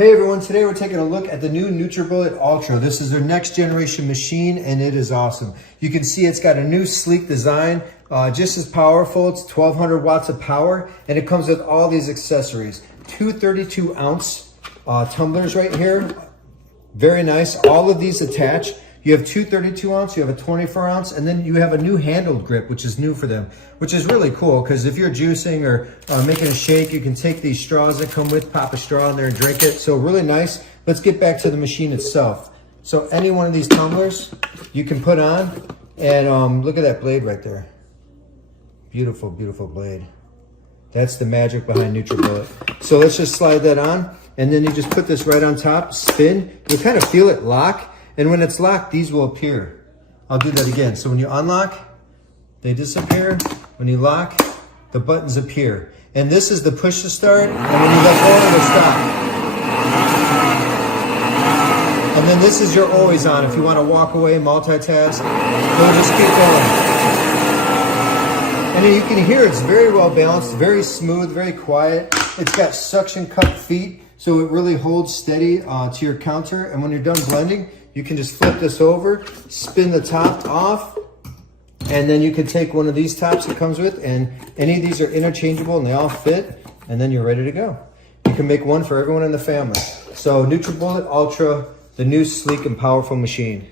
Hey everyone, today we're taking a look at the new Nutribullet Ultra. This is their next generation machine and it is awesome. You can see it's got a new sleek design, just as powerful. It's 1200 watts of power and it comes with all these accessories. Two 32 ounce tumblers right here. Very nice. All of these attach. You have two 32 ounce, you have a 24 ounce, and then you have a new handled grip, which is new for them, which is really cool because if you're juicing or making a shake, you can take these straws that come with, pop a straw in there and drink it. So really nice. Let's get back to the machine itself. So any one of these tumblers you can put on, and look at that blade right there. Beautiful, beautiful blade. That's the magic behind Nutribullet. So let's just slide that on, and then you just put this right on top, spin. You kind of feel it lock. And when it's locked, these will appear. I'll do that again. So when you unlock, they disappear. When you lock, the buttons appear. And this is the push to start, and when you let go, it'll stop. And then this is your always on. If you want to walk away, multitask, it'll just keep going. And then you can hear it's very well balanced, very smooth, very quiet. It's got suction cup feet, so it really holds steady to your counter. And when you're done blending, you can just flip this over, spin the top off, and then you can take one of these tops it comes with, and any of these are interchangeable and they all fit, and then you're ready to go. You can make one for everyone in the family. So Nutribullet Ultra, the new sleek and powerful machine.